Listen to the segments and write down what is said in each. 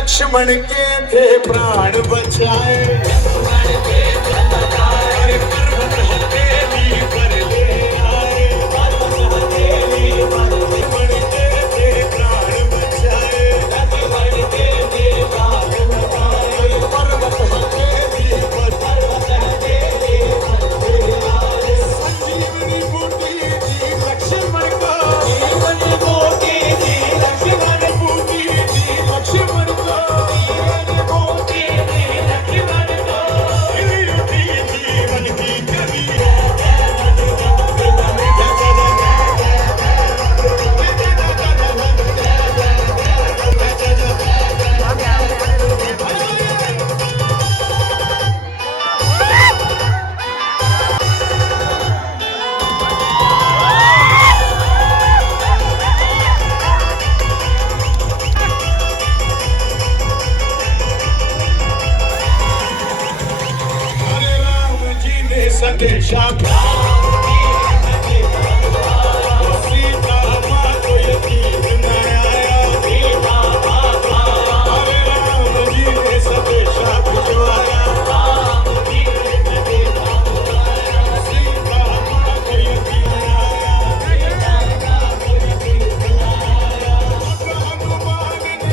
लक्ष्मण के थे प्राण बचाए, अरे पर्वत हथेली पर ले आए, लक्ष्मण के थे प्राण बचाए, पर्वत हथेली पर संजीवनी बूटी दी लक्ष्मण को, संजीवनी बूटी दी लक्ष्मण, बूटी दी लक्ष्मण को, बूटी दी लक्ष्मण को, खिली उठी जीवन की कली, हरे राम जी ने संदेशा सीता माँ को यकीन न आया, हरे राम जी ने संदेशा भिजवाया, सीता माँ को यकीन न आया, हनुमान ने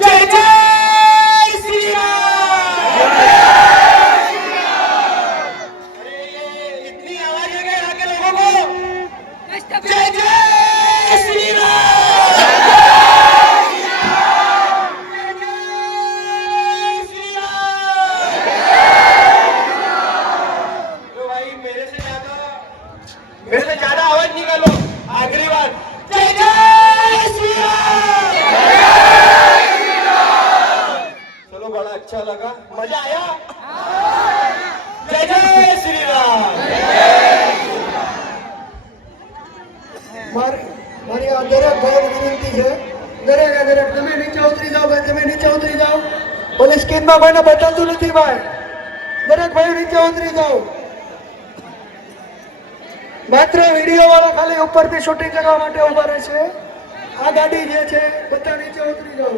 जय जय श्री राम। अरे इतनी आवाज है यहाँ के लोगों को, जय जय श्री राम, जय जय श्री राम। तो भाई मेरे से ज्यादा आवाज निकालो, आखिरी बार जय जय श्री राम। चलो बड़ा अच्छा लगा, मजा आया, जय जय श्री राम। મારી આ દરેક ભાઈ વિનંતી છે, દરેક તમે નીચે ઉતરી જાઓ ભાઈ, તમે નીચે ઉતરી જાઓ, ઓલી સ્કીનમાં કોઈને બતાવતું નથી ભાઈ, દરેક ભાઈ નીચે ઉતરી જાઓ, માત્ર વિડીયો વાળા ખાલી ઉપરથી શૂટિંગ કરવા માટે ઉભા રહેશે, આ ગાડી જે છે બધા નીચે ઉતરી જાઓ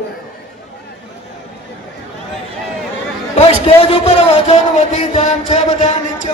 ભાઈ, સ્ટેજ ઉપર વજન વધી જાય એમ છે, બધા નીચે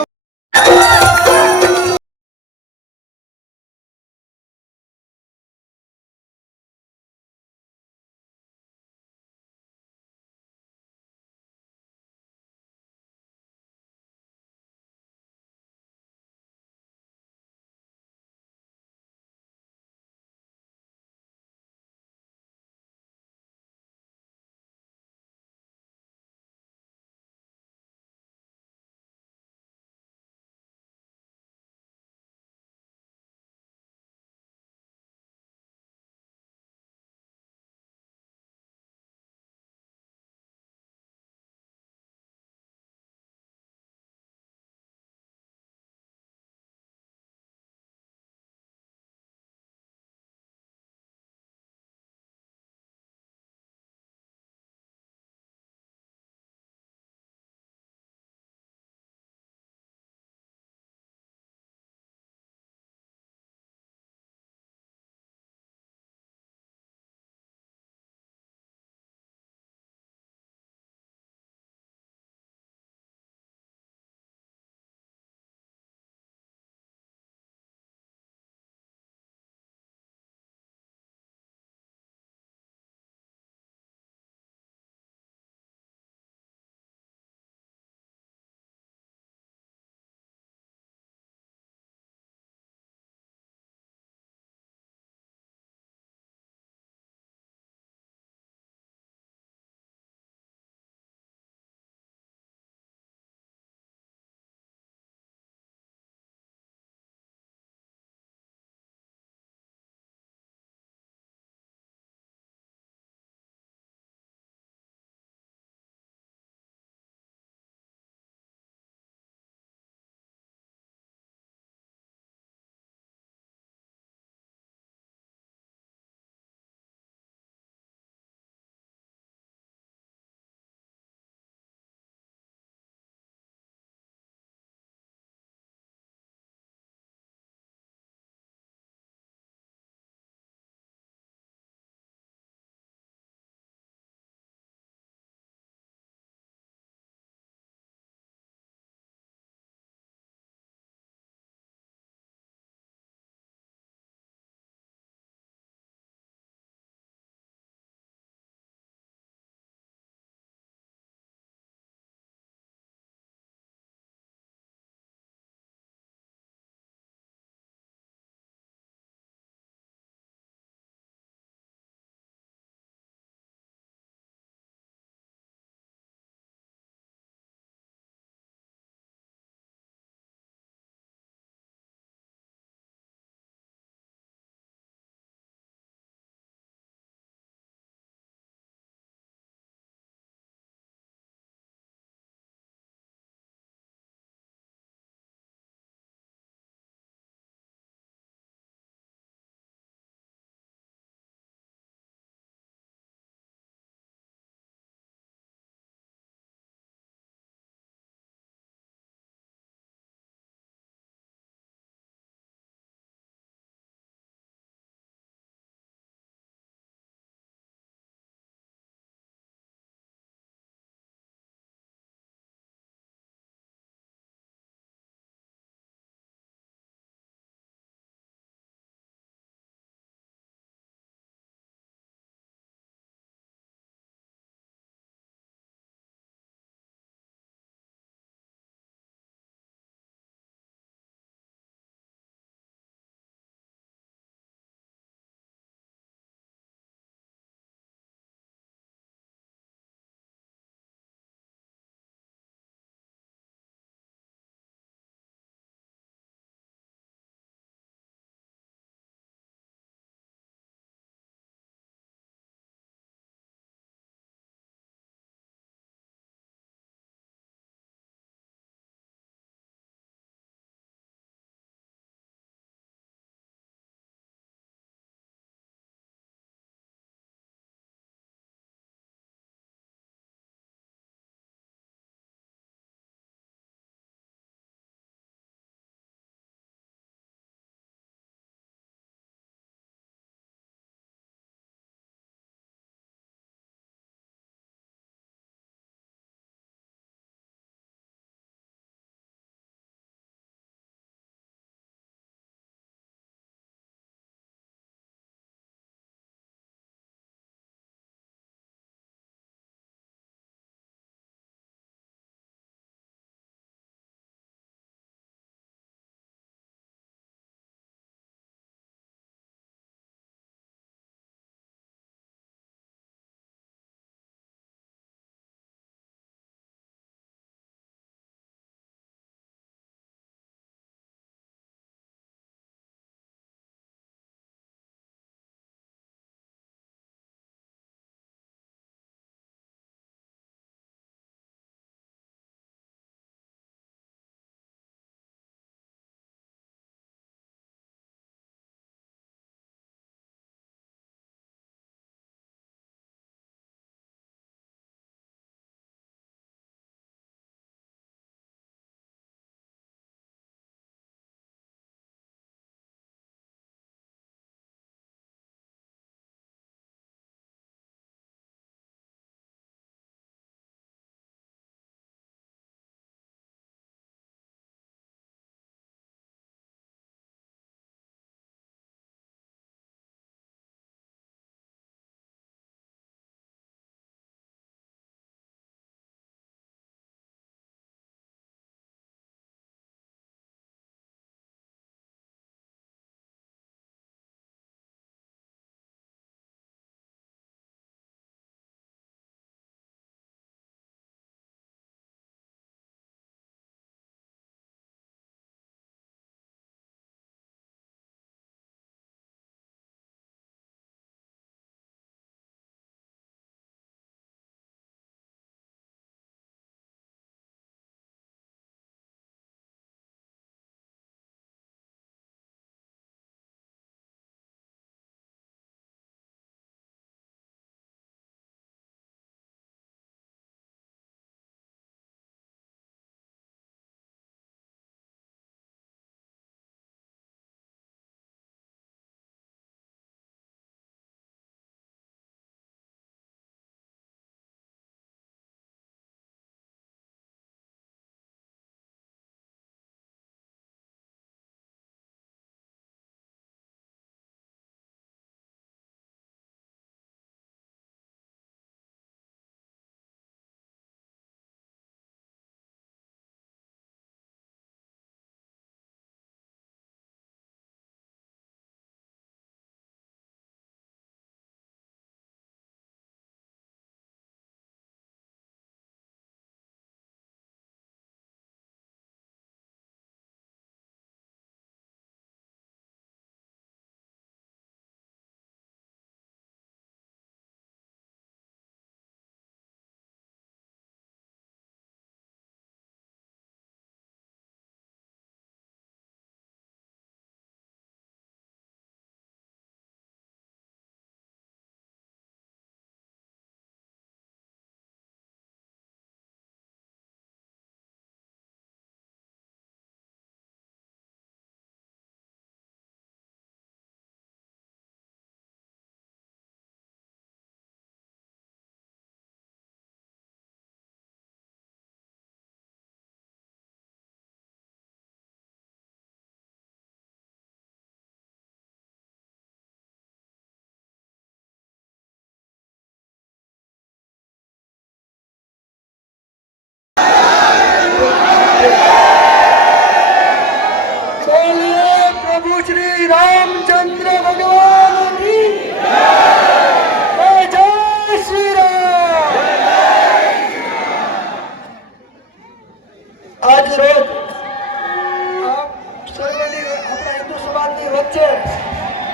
વચ્ચે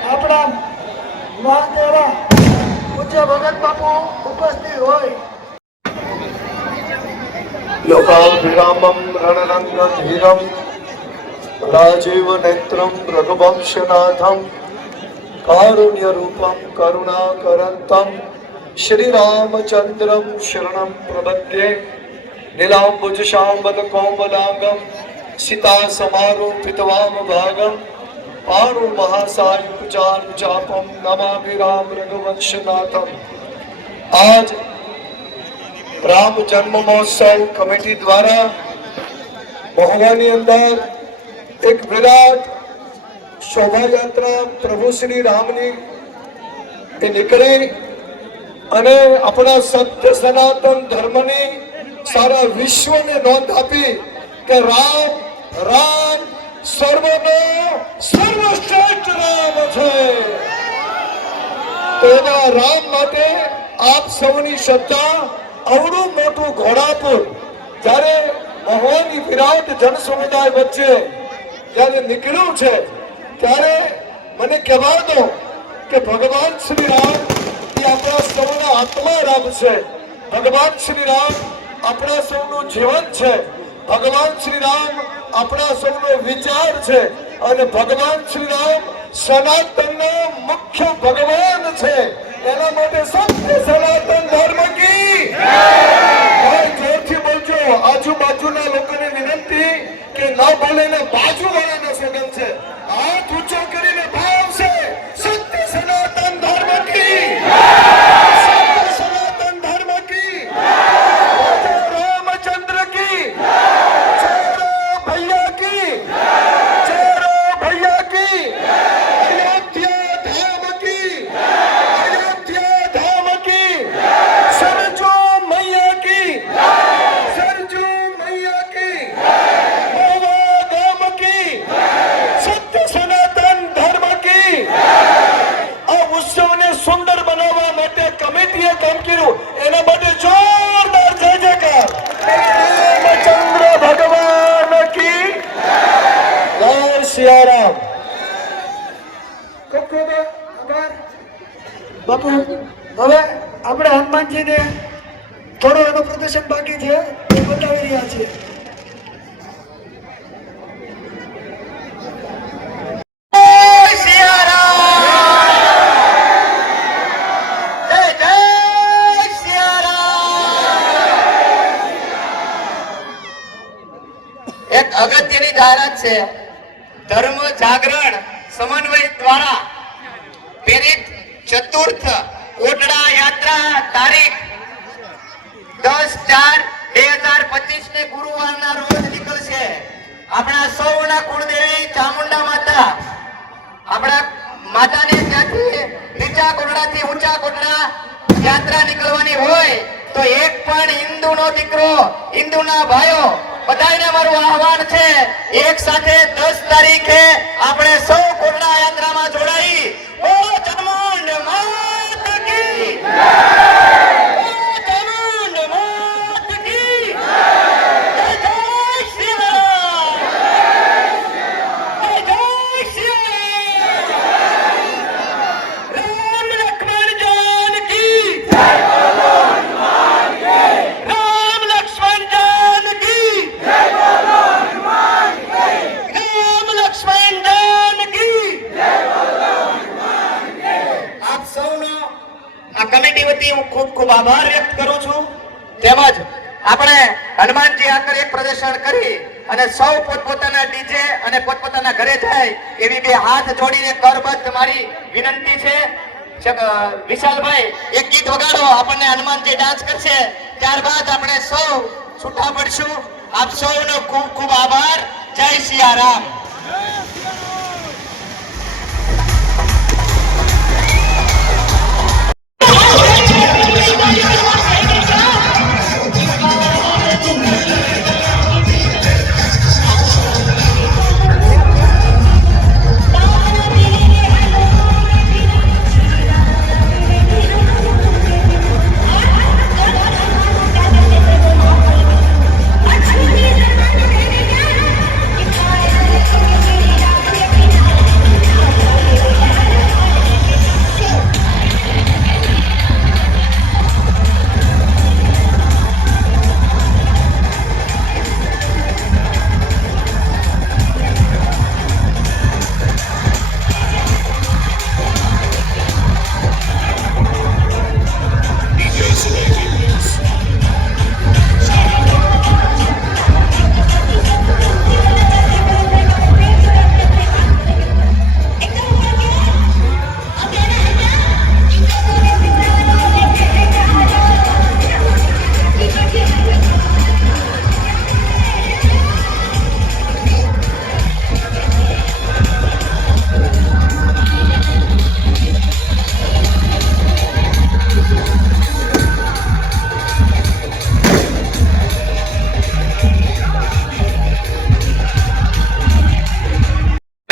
આપણા મહાન એવા પૂજ્ય ભગત બાપુ ઉપસ્થિત હોય. લોકાભિરામમ રણરંગધીરમ રાજીવ નેત્રમ રઘુવંશનાથમ કારુણ્યરૂપમ કરુણાકરંતમ શ્રીરામચંદ્રમ શરણમ પ્રપદ્યે નીલાંબુજ શાંબલ કોમલાંગમ સીતા સમારોપિતવામ ભાગમ પારુ મહાસાયુપચાર ચાપમ નમામિ રામ રઘુવંશનાથમ. આજ રામ જન્મ મહોત્સવ કમિટી દ્વારા મહોવાની અંદર એક વિરાટ શોભાયાત્રા પ્રભુ શ્રી રામની એ નીકળી અને આપણા સત્ય સનાતન ધર્મની સારા વિશ્વને નોંધ આપી કે રામ રામ સર્વનો સર્વશ્રેષ્ઠ રામ છે. તો એવા રામ માટે આપ સૌની શ્રદ્ધા અવળું મોટું ઘોડાપુર જ્યારે મહોની વિરાટ જન સમુદાય વચ્ચે જ્યારે નીકળ્યું છે ત્યારે મને કહેવા દો કે ભગવાન શ્રી રામ એ આપણા સૌના આત્મા રામ છે. ભગવાન શ્રી રામ આપણા સૌનું જીવન છે. ભગવાન શ્રી રામ આપણા સૌનો વિચાર છે અને ભગવાન શ્રી રામ સનાતનના મુખ્ય ભગવાન છે. એના માટે સત્ય સનાતન ધર્મ કી જોરથી બોલજો. આજુબાજુના લોકોને વિનંતી કે ના બોલે ને બાજુવાળાનો સગન છે. હાથ ઊંચો કરીને ભાવ છે સત્ય સનાતન ધર્મ કી સત્ય સનાતન ધર્મ કી રામચંદ્ર કી ચેરો ભૈયા કી ચેરો ભૈયા કી અયોધ્યા ધામ કી અયોધ્યા ધામ કી સરજુ મૈયા કી સરજુ મૈયા કી મહુવા ગામ કી સત્ય સનાતન ધર્મ કી. આ ઉત્સવને સુંદર બનાવવા માટે કમિટીએ કામ કર્યું. એના માટે જોરદાર જય જયકાર. રામચંદ્ર ભગવાન કી જય સિયારામ. ખૂબ ખૂબ આભાર બાપુ. હવે આપણે હનુમાનજીને થોડું એનું પ્રદર્શન બાકી છે એ બતાવી રહ્યા છીએ. એક અગત્યની જાહેરાત છે. ધર્મ જાગરણ સમન્વય દ્વારા પ્રેરિત ચતુર્થ કોટડા યાત્રા તારીખ 10/4/2025 ને ગુરુવારના રોજ નીકળશે. આપણા સૌના કુળદેવી ચામુંડા માતા આપણા માતાને ત્યાંથી નીચા કોટડાથી ઊંચા કોટડા યાત્રા નીકળવાની હોય તો એક પણ હિન્દુનો દીકરો હિન્દુના ભાઈઓ બધાને મારું આહવાન છે એક સાથે 10 તારીખે આપણે સૌ કોટડા યાત્રામાં જોડાઈ બોલો ચામુંડ માત કી જય. બોલો ચામુંડ માત કી જય. જય શ્રી રામ. જય શ્રી રામ. રામ લક્ષ્મણ જાનકી જય. બોલો હનુમાન જય. રામ લક્ષ્મણ જાનકી જય. બોલો હનુમાન જય. રામ લક્ષ્મણ જાનકી જય. બોલો હનુમાન જય. આપ સૌનો આ કમિટી વતી હું ખૂબ ખૂબ આભાર વ્યક્ત કરું છું. તેમજ આપણે હનુમાનજી આકર એક પ્રદર્શન કરી અને સૌ પોતપોતાના ડીજે અને પોતપોતાના ઘરે જાય એવી બે હાથ જોડીને કરબદ્ધ મારી વિનંતી છે. વિશાલભાઈ એક ગીત વગાડો. આપણને હનુમાનજી ડાન્સ કરશે. ત્યારબાદ આપણે સૌ છૂટા પડશું. આપ સૌનો ખૂબ ખૂબ આભાર. જય સિયારામ. Thank you.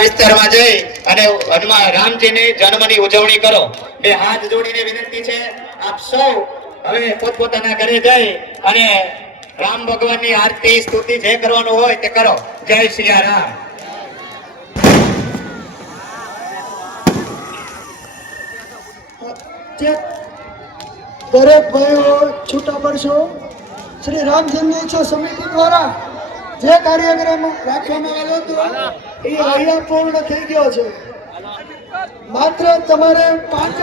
વિસ્તારમાં જઈ અને હનુમાન રામજીની જન્મની ઉજવણી કરો. બે હાથ જોડીને વિનંતી છે આપ સૌ હવે પોતપોતાના ઘરે જઈ અને રામ ભગવાનની આરતી સ્તુતિ જે કરવાનું હોય તે કરો. જય સિયારામ. દરેક ભાઈઓ છૂટા પડશો. શ્રી રામ જન્મોત્સવ સમિતિ દ્વારા જે કાર્યક્રમ રાખવામાં આવ્યો હતો એ અહીંયા પૂર્ણ થઈ ગયો છે. માત્ર તમારે 5